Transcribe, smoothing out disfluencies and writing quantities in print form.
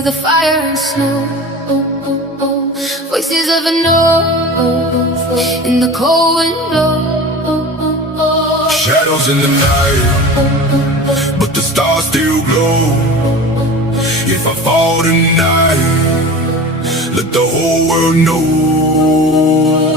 through the fire and snow. Voices of a no in the cold wind blow. Shadows in the night, but the stars still glow. If I fall tonight, let the whole world know.